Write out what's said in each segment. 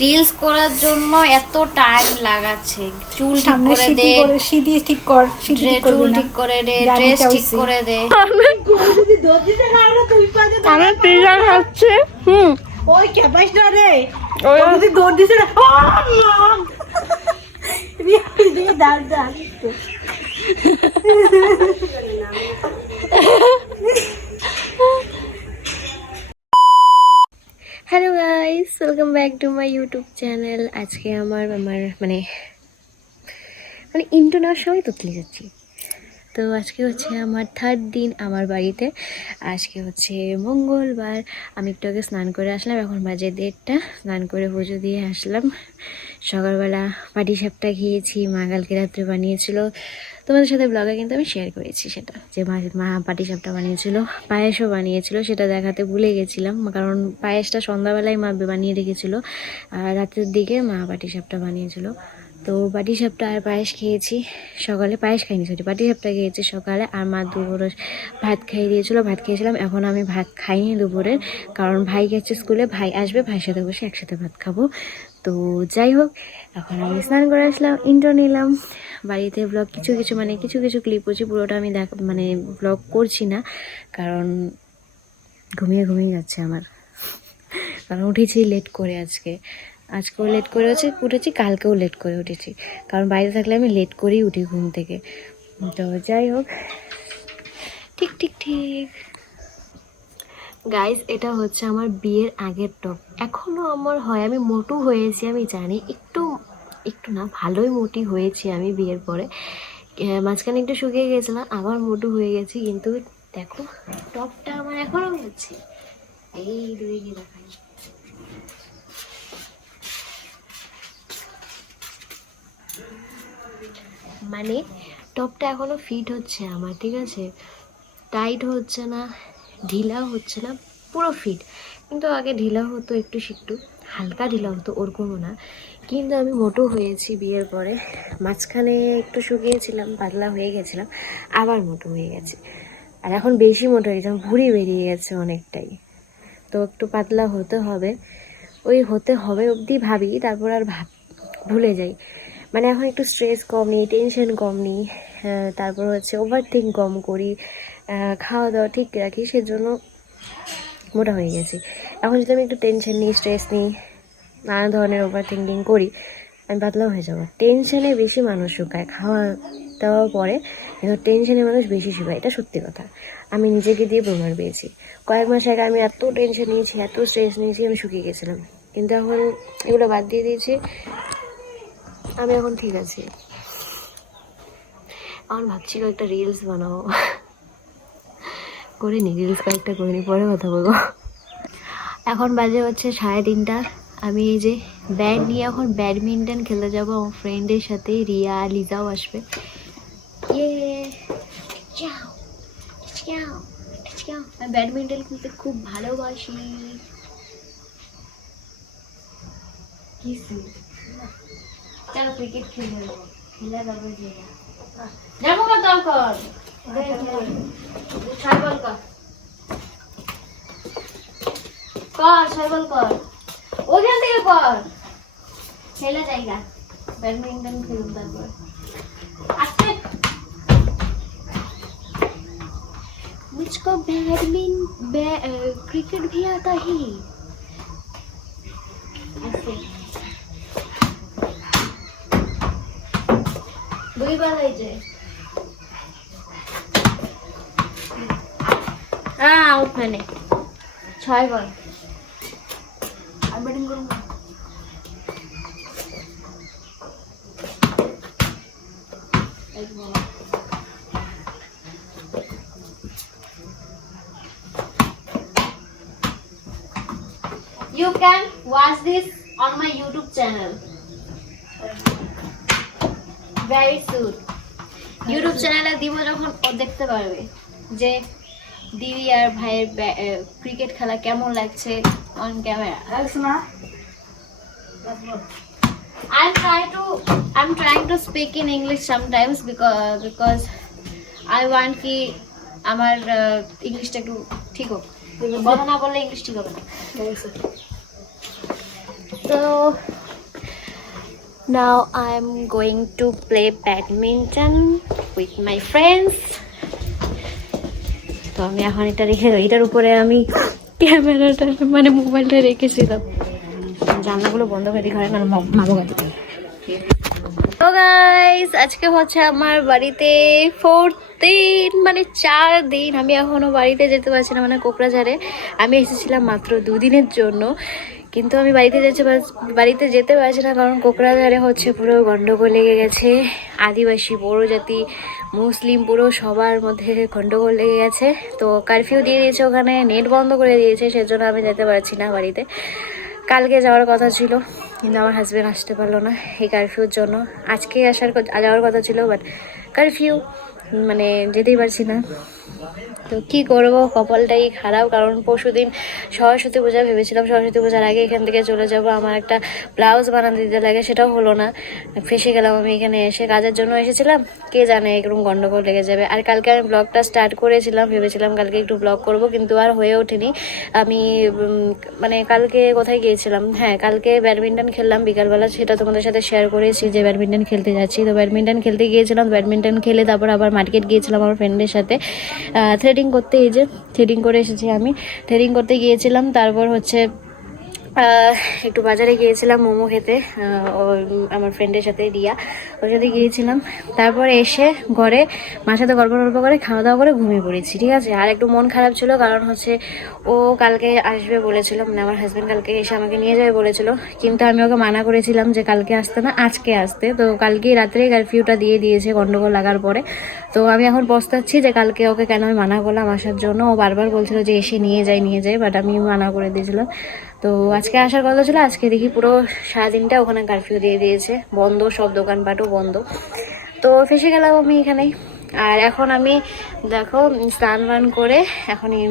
Reels করার জন্য এত টাইম লাগাচ্ছে। চুল ঠিক করে দে, সিঁড়ি ঠিক কর, সিঁড়ি ঠিক করবি চুল না। ঠিক করে দে, জানি ড্রেস ঠিক চাইছি। করে দে। আমার পিজা খাচ্ছে। ওই ক্যাপাস না রে, ওই ও যদি দৌড় দিছে না, দিয়ে দাঁড় দাঁড়। Hello guys, welcome back to my YouTube channel. আজকে আমার মানে ইন্টো নেওয়ার সময় তুতলে যাচ্ছি। তো আজকে হচ্ছে আমার 3rd দিন আমার বাড়িতে। আজকে হচ্ছে মঙ্গলবার। আমি একটু আগে স্নান করে আসলাম, এখন বাজে 1:30। স্নান করে পুজো দিয়ে আসলাম। সকালবেলা পাটিসাপটা খেয়েছি, মা কালকে রাত্রে বানিয়েছিল। তোমাদের সাথে ব্লগে কিন্তু আমি শেয়ার করেছি সেটা, যে মা পাটিসাপটা বানিয়েছিল, পায়েসও বানিয়েছিল, সেটা দেখাতে ভুলে গেছিলাম। কারণ পায়েসটা সন্ধ্যাবেলায় মা বানিয়ে রেখেছিল, আর রাতের দিকে মা পাটিসাপটা বানিয়েছিল। তো পাটিসাপটা আর পায়েস খেয়েছি সকালে। পায়েস খাইনি, সরি, পাটিসাপটা খেয়েছি সকালে। আর মা দুপুরে ভাত খাইয়ে দিয়েছিলো, ভাত খেয়েছিলাম। এখন আমি ভাত খাইনি দুপুরের, কারণ ভাই গেছে স্কুলে, ভাই আসবে, ভাইয়ের সাথে বসে একসাথে ভাত খাবো। তো যাই হোক, এখন আমি স্নান করে আসলাম, ইন্ট্রো নিলাম। বাড়িতে ব্লগ কিছু কিছু ক্লিপ করছি, পুরোটা আমি ব্লগ করছি না, কারণ ঘুমিয়ে যাচ্ছে আমার। কারণ উঠেছি লেট করে, আজকেও লেট করে উঠেছি, কালকেও লেট করে উঠেছি। কারণ বাইরে থাকলে আমি লেট করেই উঠি ঘুম থেকে। তো যাই হোক, ঠিক গাইস, এটা হচ্ছে আমার বিয়ের আগের টপ। এখনও আমার হয়, আমি মোটু হয়েছি আমি জানি, একটু না, ভালোই মোটি হয়েছি আমি বিয়ের পরে। মাঝখানে একটু শুকিয়ে গেছিলাম, আবার মোটু হয়ে গেছি। কিন্তু দেখো, টপটা আমার এখনও হচ্ছে। এই দূরে গিয়ে দেখাই, মানে টপটা এখনো ফিট হচ্ছে আমার, ঠিক আছে? টাইট হচ্ছে না, ঢিলাও হচ্ছে না, পুরো ফিট। কিন্তু আগে ঢিলা হতো, একটু হালকা ঢিলা হতো, ওরকমও না। কিন্তু আমি মোটো হয়েছি বিয়ের পরে। মাঝখানে একটু শুকিয়েছিলাম, পাতলা হয়ে গেছিলাম, আবার মোটো হয়ে গেছে। আর এখন বেশি মোটো হয়ে গেছে, ভুঁড়ি বেরিয়ে গেছে অনেকটাই। তো একটু পাতলা হতে হবে, ওই হতে হবে অবধি ভাবি, তারপর আর ভুলে যাই। মানে এখন একটু স্ট্রেস কম নিই, টেনশন কম নিই, তারপর হচ্ছে ওভার থিঙ্ক কম করি, খাওয়া দাওয়া ঠিক রাখি, সেজন্য মোটা হয়ে গেছি। এখন যদি আমি একটু টেনশন নিই, স্ট্রেস নিই, নানা ধরনের ওভার থিঙ্কিং করি, আমি পাতলাও হয়ে যাবো। টেনশনে বেশি মানুষ শুকায়, খাওয়া দাওয়া পরে, কিন্তু টেনশনে মানুষ বেশি শুকায়, এটা সত্যি কথা। আমি নিজেকে দিয়ে প্রমাণ পেয়েছি। কয়েক মাস আগে আমি এত টেনশন নিয়েছি, এত স্ট্রেস নিয়েছি, আমি শুকিয়ে গেছিলাম। কিন্তু এখন এগুলো বাদ দিয়ে দিয়েছি, আমি এখন ঠিক আছি। আমার ভাবছিল একটা রিলস বানাবো, করিনি, রিলস কয়েকটা করিনি, পরে কথা বলবো। এখন বাজে হচ্ছে 3:30। আমি এই যে ব্যাট নিয়ে এখন ব্যাডমিন্টন খেলতে যাবো আমার ফ্রেন্ডের সাথে। রিয়া, লিজাও আসবে। আমি ব্যাডমিন্টন খেলতে খুব ভালোবাসি। চলো ক্রিকেট খেলে যাবো, যাবো কর দরকার, ছয় বল কর, ছয় বল কর, ওখান থেকে কর, খেলা জায়গা, ব্যাডমিন্টন খেলুন তারপর। আস্তে, मुझको क्रिकेट भी आता ही। ऐसे দুই বার হয়েছে। আউট, মানে 6 বল। আর ব্যাটিং করুন না। You can watch this on my YouTube channel very soon. YouTube চ্যানেলে দিব যখন, ও দেখতে পারবে যে দিদি আর ভাইয়ের ক্রিকেট খেলা কেমন লাগছে on camera. I'm trying to speak in English sometimes because I want কি আমার ইংলিশটা একটু ঠিক হোক। কথা না বললে ইংলিশ ঠিক হবে না। So now I'm going to play badminton with my friends. তো আমি এখন এটা রেখে এটার উপরে আমি ক্যামেরাটা মানে মোবাইলটা রেখেছিলাম। জানলাগুলো বন্ধ করে দিই ঘরে, মানে মাগো গাড়ি। তো গাইস আজকে হচ্ছে আমার বাড়িতে 4th দিন, মানে 4 দিন। আমি এখনো বাড়িতে যেতে পারছি না, মানে কোকরাঝাড়ে আমি এসেছিলাম মাত্র 2 দিনের জন্য, কিন্তু আমি বাড়িতে যেতে পারছি না, কারণ কোকরাঝাড়ে হচ্ছে পুরো গন্ডগোল লেগে গেছে। আদিবাসী, বড়ো জাতি, মুসলিম পুরো সবার মধ্যে গন্ডগোল লেগে গেছে। তো কারফিউ দিয়ে দিয়েছে, ওখানে নেট বন্ধ করে দিয়েছে, সেজন্য আমি যেতে পারছি না বাড়িতে। কালকে যাওয়ার কথা ছিল, কিন্তু আমার হাজব্যান্ড আসতে পারলো না এই কারফিউর জন্য। আজকে যাওয়ার কথা ছিল, বাট কারফিউ, মানে যেতেই পারছি না। তো কী করবো, কপালটাই খারাপ। কারণ পরশুদিন সরস্বতী পূজা ভেবেছিলাম, সরস্বতী পূজার আগে এখান থেকে চলে যাব, আমার একটা ব্লাউজ বানাতে দিতে লাগে, সেটাও হলো না। ফেসে গেলাম আমি এখানে এসে। কাজের জন্য এসেছিলাম, কে জানে এরকম গন্ডগোল লেগে যাবে। আর কালকে আমি ব্লগটা স্টার্ট করেছিলাম, ভেবেছিলাম কালকে একটু ব্লগ করব, কিন্তু আর হয়ে ওঠেনি। আমি মানে কালকে কোথায় গিয়েছিলাম, হ্যাঁ কালকে ব্যাডমিন্টন খেললাম বিকালবেলা, সেটা তোমাদের সাথে শেয়ার করেছি যে ব্যাডমিন্টন খেলতে যাচ্ছি। তো ব্যাডমিন্টন খেলতে গিয়েছিলাম, ব্যাডমিন্টন খেলে তারপর আবার মার্কেট গিয়েছিলাম আমার ফ্রেন্ডের সাথে থ্রেডিং করতে। এই যে থ্রেডিং করে এসেছি আমি, থ্রেডিং করতে গিয়েছিলাম। তারপর হচ্ছে একটু বাজারে গিয়েছিলাম মোমো খেতে, আমার ফ্রেন্ডের সাথে রিয়া, ওর সাথে গিয়েছিলাম। তারপরে এসে ঘরে মার সাথে গল্প করে খাওয়া দাওয়া করে ঘুমিয়ে পড়েছি, ঠিক আছে। আর একটু মন খারাপ ছিল, কারণ হচ্ছে ও কালকে আসবে বলেছিল, মানে আমার হাজব্যান্ড কালকে এসে আমাকে নিয়ে যাবে বলেছিল, কিন্তু আমি ওকে মানা করেছিলাম যে কালকে আসতে না, আজকে আসতে। তো কালকেই রাত্রে কারফিউটা দিয়ে দিয়েছে গন্ডগোল লাগার পরে। তো আমি এখন পস্তাচ্ছি যে কালকে ওকে কেন আমি মানা করলাম আসার জন্য। ও বারবার বলছিল যে এসে নিয়ে যায়, বাট আমি মানা করে দিয়েছিলাম। তো আজকে আসার কথা ছিল, আজকে দেখি পুরো সারাদিনটা ওখানে কারফিউ দিয়ে দিয়েছে, বন্ধ, সব দোকানপাটও বন্ধ। তো ফেসে গেলাম আমি এখানেই। আর এখন আমি দেখো স্নান করে এখনই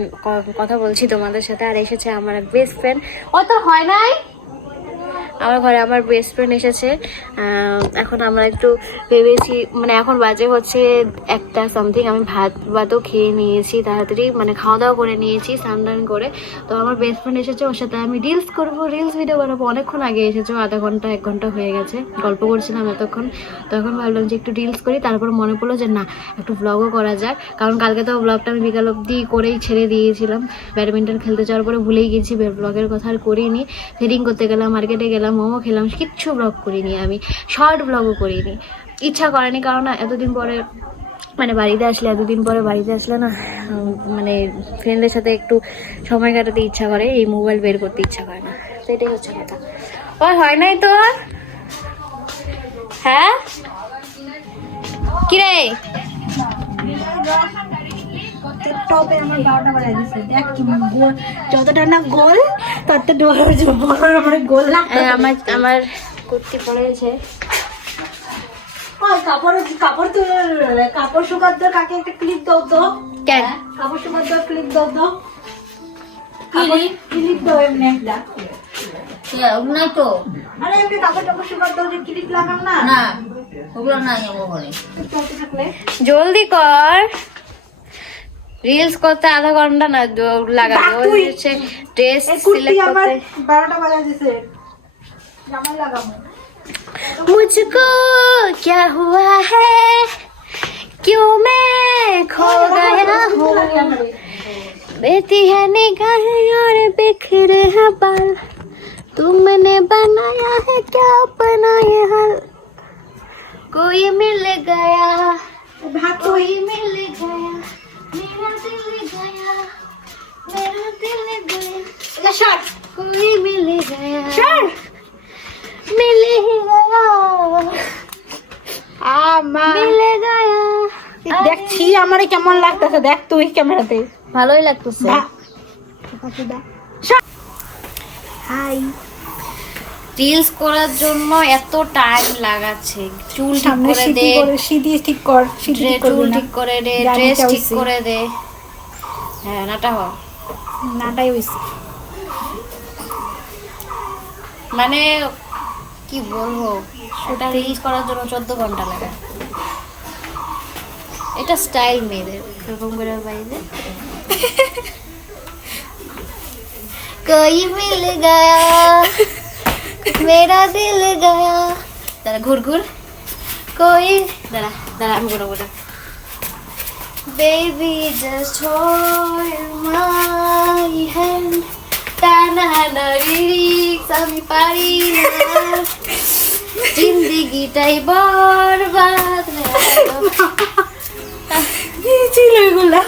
কথা বলছি তোমাদের সাথে। আর এসেছে আমার বেস্ট ফ্রেন্ড, অত হয় নাই আমার ঘরে, আমার বেস্ট ফ্রেন্ড এসেছে। এখন আমরা একটু ভেবেছি, মানে এখন বাজে হচ্ছে 1টা সামথিং। আমি ভাতও খেয়ে নিয়েছি তাড়াতাড়ি, মানে খাওয়া দাওয়া করে নিয়েছি স্নান করে। তো আমার বেস্ট ফ্রেন্ড এসেছে, ওর সাথে আমি রিলস করবো, রিলস ভিডিও বানাবো। অনেকক্ষণ আগে এসেছে, আধা ঘন্টা 1 ঘন্টা হয়ে গেছে, গল্প করছিলাম এতক্ষণ। তখন ভাবলাম যে একটু রিলস করি, তারপর মনে পড়লো যে না একটু ব্লগও করা যাক, কারণ কালকে তো ব্লগটা আমি বিকাল অবধি করেই ছেড়ে দিয়েছিলাম। ব্যাডমিন্টন খেলতে যাওয়ার পরে ভুলেই গেছি, ব্লগের কথা আর করিনি। থ্রেডিং করতে গেলাম, মার্কেটে গেলাম, মোমো খেলাম, কিচ্ছু ব্লগ করিনি, আমি শর্ট ব্লগও করিনি, ইচ্ছা করেনি। কারণ না এতদিন পরে, মানে এতদিন পরে বাড়িতে আসলে না, মানে ফ্রেন্ডের সাথে একটু সময় কাটাতে ইচ্ছা করে, এই মোবাইল বের করতে ইচ্ছা করে না। তো এটাই হচ্ছে কথা। ওই হয় নাই তোর, হ্যাঁ কিরে টপে আমার 12টা বাজায় দিছে, দেখ যতটা না গোল তত বড় আমার গোল না। আমার কুর্তি পড়েছে। কাপড় শুকাতে কাকে একটা ক্লিপ দাও তো, কেন কাপড় শুকাতে ক্লিপ দাও তো, ক্লিপ দাও এমনি একটা। নাই তো, আরে এমনি কাপড় শুকাতে যে ক্লিপ লাগাম না, না ওগুলো নাই আমার ঘরে। চলতে থাকলে জলদি কর, রিলস করতে আধা ঘন্টা না লাগাবে। ওই হচ্ছে ড্রেস সিলেক্ট করতে 12টা বাজায় দিছে, জামাই লাগাবো। मुझको क्या हुआ है, क्यों मैं खो गया हूँ, बहती है निगाहें और बिखरे हैं बाल, तुमने बनाया है क्या अपना ये हाल, कोई मिल गया, कोई मिल गया, मेरा दिल गया, मेरा दिल गया, শর্ট कोई मिल गया, শর্ট मिल ही गया, मिल गया। দেখছি আমারে কেমন লাগতেছে, দেখ তুই ক্যামেরাতে, ভালোই লাগতেছে। হাই, রিলস করার জন্য এত টাইম লাগাচ্ছে, চুল ঠিক সামনে করে দে, সিটি ঠিক কর, সিটি ঠিক চুল করবি না, ঠিক করে দে, জানি ড্রেস ঠিক চাইছি। করে দে, হ্যাঁ নাটা হ। নাটাই হইছে, মানে কি বলবো, ওটা রিলস করার জন্য 14 ঘন্টা লাগে। এটা স্টাইল মেয়েদের, এরকম করে বাইরে कोई मिल गया, मेरा दिल गया दादा घूर घूर कोई दादा दादा আমি ঘুরবো না baby just hold my hand টানা লিরিক্স আমি পারি না জিন্দেগিটাই বরবাদ কি ছিল এগুলা?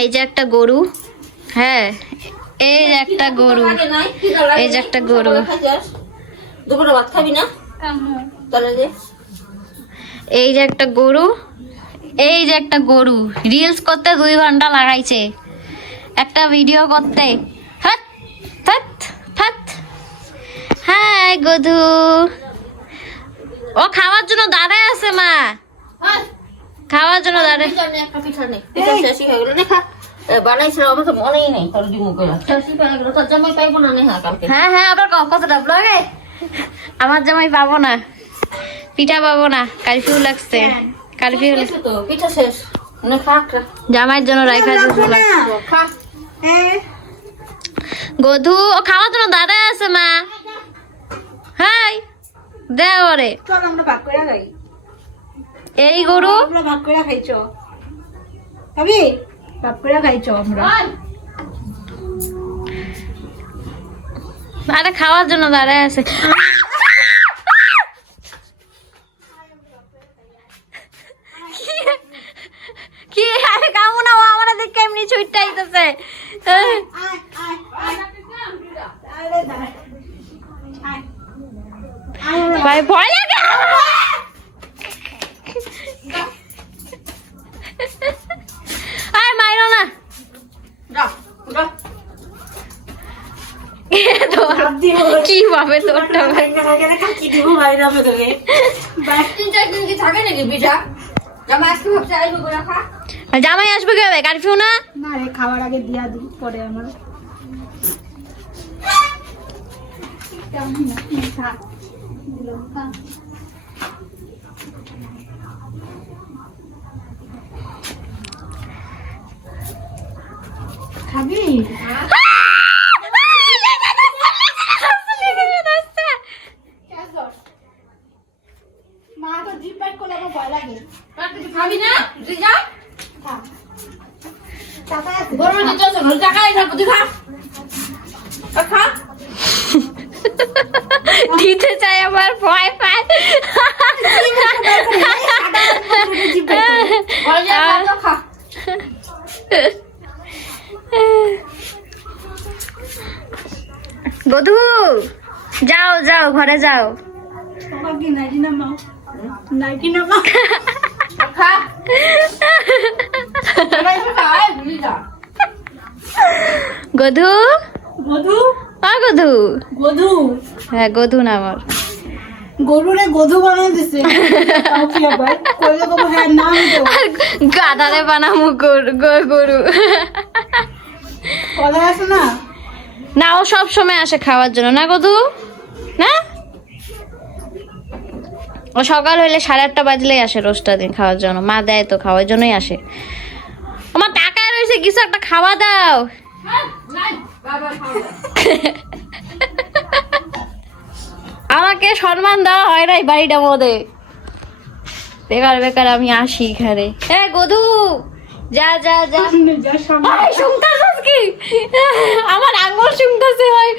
এই যে একটা গরু, হ্যাঁ এই যে একটা গরু, এই যে একটা গরু, দুপুরে ভাত খাবি না তাহলে যে এই যে একটা গরু, এই যে একটা গরু রিলস করতে 2 ঘন্টা লাগাইছে একটা ভিডিও করতে। হাত হাত হাত। হাই গধু, ও খাওয়ার জন্য দাঁড়ায় আছে মা, খাওয়ার জন্য দাঁড়ায়। একটা পিঠা নেই, পিঠা শেষই হয়ে গেল। দেখা বানাইছিলাম, আমার তো মনেই নেই তোর দিমু করে শেষই হয়ে গেল। তোর জামাই পাইবো না নেহা কালকে? হ্যাঁ হ্যাঁ, আবার কতটা ব্লগে আমার জামাই পাবো না, পিঠা পাবো না, কারফিউ লাগছে, কারফিউ তো পিঠা শেষ না, খা খা জামাইয়ের জন্য রাইখা দিয়েছিল। খা। গধু ও খাওয়ার জন্য দাঁড়ায় আছে মা। হাই দে ওরে, চল আমরা ভাগ করে খাই। এই গরু আমরা ভাগ করে খাইছো খাবি? ভাগ করে খাইছো আমরা। আরে খাওয়ার জন্য দাঁড়ায় আছে। কি আরে কামু না, ও আমাদের দেখে এমনি ছুটতে আইতেছে। ভাই ভয় লাগে। আয় মাইরো না। কি ভাবে তোরটা ভাই? জামাই আসবে কি হবে? কারফিউ না? না রে, খাওয়ার আগে দিয়া দিই, পরে আমার খাবি? মা তো জিপ বাইট করলে আমার ভয় লাগে। খাবি না তুই যা। টাকা আছে? বড় দিতে আছে, টাকাই না তুই খা। খা। দিতে চাই আবার ভয় পায়। খা। গধু যাও যাও ঘরে যাও। বাবা কি নাইটি নামাও, নাইটি নামাও। খা। খাই ভুলি যা। গধু গধু, গধু, গধু, হ্যাঁ গধু না আমার গরুরে গধু বানাই দিছে। তাও কি আবার কইলে কব হ্যাঁ নাম দেও। গাধারে বানামু গরু। কথা আছে না? না ও সব সময় আসে খাওয়ার জন্য না গধু, না ও সকাল হইলে 8:30 বাজলেই আসে রোজটা দিন খাওয়ার জন্য। মা দেয় তো খাওয়ার জন্যই আসে। আমার টাকায় রয়েছে, কিছু একটা খাওয়া দাও। আমাকে সম্মান দেওয়া হয় না এই বাড়িটার মধ্যে। বেকার বেকার আমি আসি এখানে। হ্যাঁ গধু যা যা যা। যা সামনে ভাই শুনতাছিস কি? আমার আঙ্গুল শুনতাছে ভাই।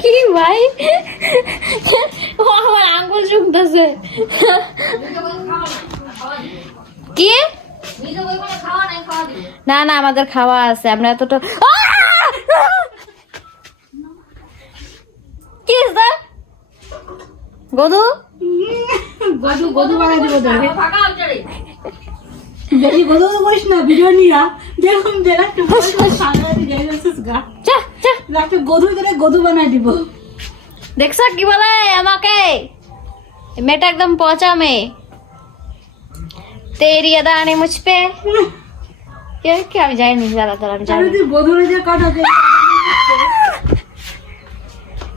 কি ভাই? ও আমার আঙ্গুল শুনতাছে। কি? না না আমাদের খাওয়া আছে, আমরা এতটা কি স্যার গধু গধু গধু বানাই দিব তোরে। বেশি গধু তো করিস না, ভিডিও নিয়া দেখুন দেখ একটু সামনে যাই যাচ্ছিস গা। চা চা একটু গধু তোরে গধু বানাই দিব। দেখছ কি বলে আমাকে? মেয়েটা একদম পচা মেয়ে। তেরি আদা আনে মুঝ পে কি আমি যাইনি, দাঁড়া দাঁড়া আমি আরে যাইনি তুই গধুরে যে কাটা দে।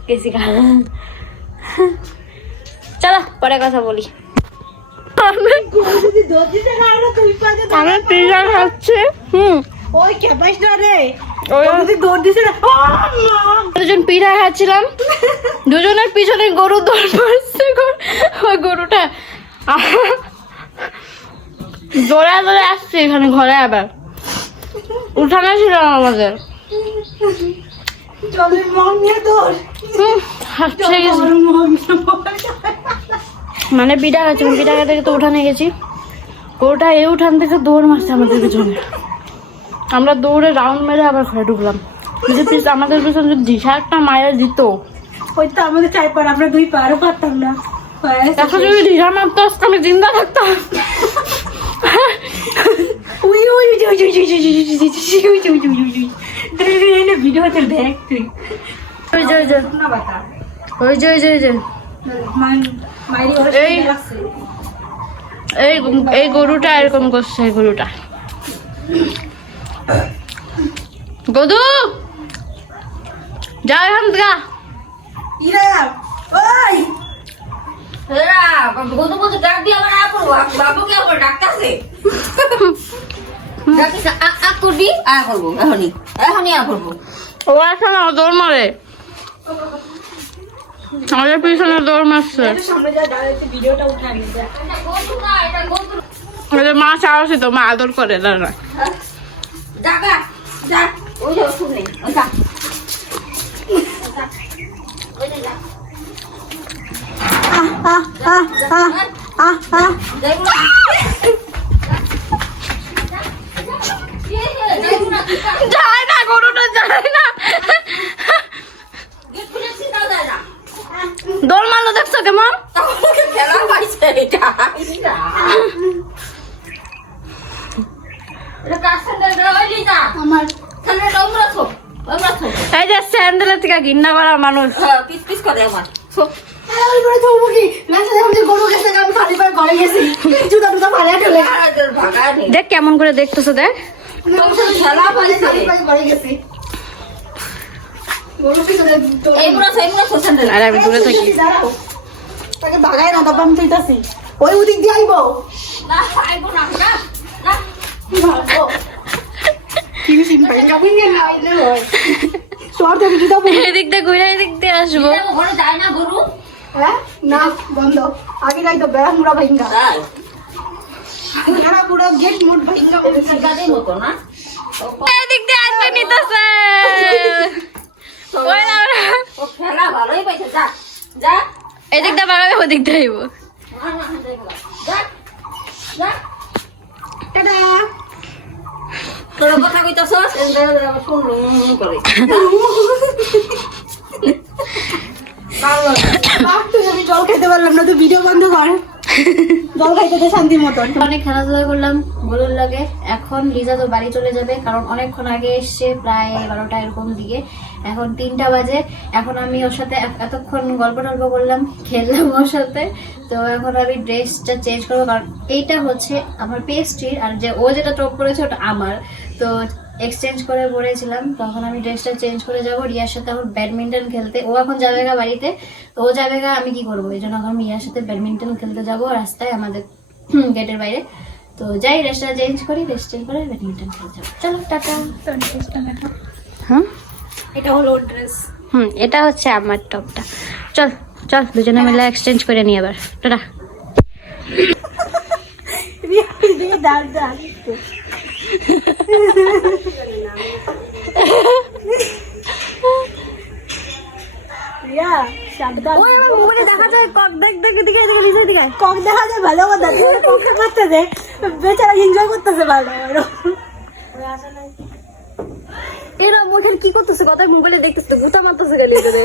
কেসি খা। চলো পরে কথা বলি। যদি দর্জিতে খায় না তুই পাতে আমি পিজা খাচ্ছি। ওই ক্যাপাস না রে, দৌড় দিছে না, দুজন পিঠা খাচ্ছিলাম, দুজনের পিছনে গরু দৌড় মারছে, ওই গরুটা দৌড়ে দৌড়ে আসছে এখানে ঘরে, আবার উঠানো ছিল আমাদের। জলের মগ নিয়ে দৌড়, হাসছে গেছি, জলের মগ নিয়ে মানে পিঠা খাচ্ছিলাম, পিঠা খেতে খেতে উঠানে গেছি, গরুটা এই উঠান থেকে দৌড় মারছে আমাদের পিছনে। আমরা দৌড়ে রাউন্ড মেরে আবার ঘরে ঢুকলাম। আমাদের পিছনে যদি দিশা একটা মায়া দিত, ওই তো আমাদের 4 পার, আমরা 2 পারও পারতাম না। এখন যদি দিশা মারতো আজকে আমি জিন্দা থাকতাম। ভিডিও তো দেখ তুই, ওই যে ওই যে না বাতা ওই যে ওই যে ওই যে মাইরি ওর এই এই এই গরুটা এরকম করছে, এই গরুটা। গদু যা এখান থেকে। ইরা ওই গদু গদু ডাক দিয়ে আমার আ করবো, বাবুকে আবার ডাকতেছে। ডাকিস আ করবি, আ করবো, এখনই আ করবো। ও আসে না, দৌড় মারে, আমাদের পিছনে দৌড় মারছে। সামনে যা দাঁড়াতে ভিডিওটা উঠা নিয়ে যা। মা সাহসী তো, মা আদর করে দাঁড়া। ডাকা যা, ওই যে শুনে ওই যা, যায় না, গরুটা যায় না, দৌড় মারলো, দেখছো কেমন? খেলা পাইছে এটা। এই যে স্যান্ডেলের থেকে ঘৃণা করা মানুষ। পিস পিস করে আমার দেখ কেমন করে দেখতেছো, দেখ খেলা পাইছে। আর আমি দূরে থাকি। ভাগাই না, তারপর আমি তুইতাছি ওই ওদিক দিয়ে আইবো। এদিক দিয়ে ঘুরে এদিক দিয়ে আসবো। ঘরে যায় না গরু, হ্যাঁ না বন্ধ, আগে নাই তো বেড়া মুড়া ভাইঙ্গা, বেড়া মুড়া গেট মুড় ভাইঙ্গা গাড়ির মতো না। এদিক দিয়ে আসবে নিতেছে। ও খেলা ভালোই পাইছে, যা যা এদিক দিয়ে বাড়াবে, ওদিক দিয়ে আইবো। যা যা, টাটা। তোর কথা কইতাছস, শুনলো করে। আমি জল খেতে পারলাম না, তো ভিডিও বন্ধ কর, জল খাইতে দে শান্তি মতন। অনেক খেলাধুলা করলাম গরুর লাগে। এখন লিজা তো বাড়ি চলে যাবে, কারণ অনেকক্ষণ আগে এসছে, প্রায় 12টা এরকম দিকে, এখন 3টা বাজে। এখন আমি ওর সাথে এতক্ষণ গল্প টল্প করলাম, খেললাম ওর সাথে। তো এখন আমি ড্রেসটা চেঞ্জ করবো, কারণ এইটা হচ্ছে আমার পেস্ট্রির, আর যে ও যেটা টপ করেছে ওটা আমার, তো এক্সচেঞ্জ করে পড়েছিলাম। তখন আমি ড্রেসটা চেঞ্জ করে যাবো রিয়ার সাথে এখন ব্যাডমিন্টন খেলতে। ও এখন যাবে গা বাড়িতে, তো ও যাবে গা, আমি কি করবো, এই জন্য এখন রিয়ার সাথে ব্যাডমিন্টন খেলতে যাবো রাস্তায় আমাদের গেটের বাইরে। তো যাই, ড্রেসটা চেঞ্জ করি, ড্রেস চেঞ্জ করে ব্যাডমিন্টন খেলতে যাবো। চলো টাটা। হ্যাঁ এটা হলো ড্রেস, এটা হচ্ছে আমার টপটা। চল চল, দুজনে মিলে এক্সচেঞ্জ করে নিয়ে আবার টাটা। দাঁড় দাঁড় দেখা যায় কক, দেখ দেখ এদিকে এদিকে লিজা এদিকে। কক দেখা যায়, ভালো কথা, ককটা করতেছে, বেচারা এনজয় করতেছে ভালো। এরা মুখের কি করতেছে, কথা মোবাইলে দেখতেছে, গুতা মারতেছে গালি এদের।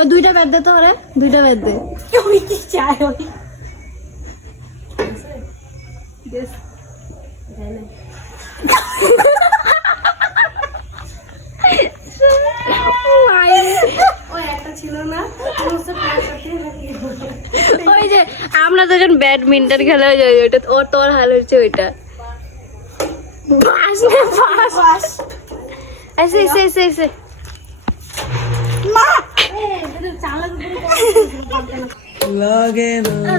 ও দুইটা ব্যাট দে তো, আরে দুইটা ব্যাট দে। ওই কি চায় ওই ওই যে আমরা যখন ব্যাডমিন্টন খেলা হয়ে যায়, ওইটা ওর তোর হাল হচ্ছে ওইটা। এসে এসে এসে এসে লাগে না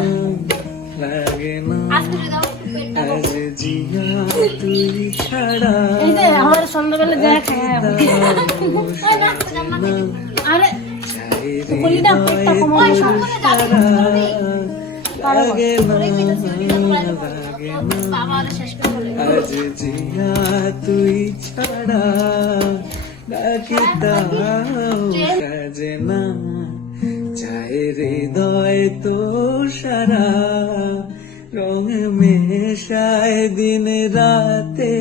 লাগে না আজকে যদি দাও পেটটা আজ জিয়া তুই ছাড়া এই যে আমার সন্ধ্যাবেলা দেখে আরে বলি না পেটটা কমানো লাগে না লাগে না বাবা আর শেষ করে আজ জিয়া তুই ছাড়া ডাকি দাও কাজে না চায় হৃদয় তো সারা রং মেশায় দিন রাতে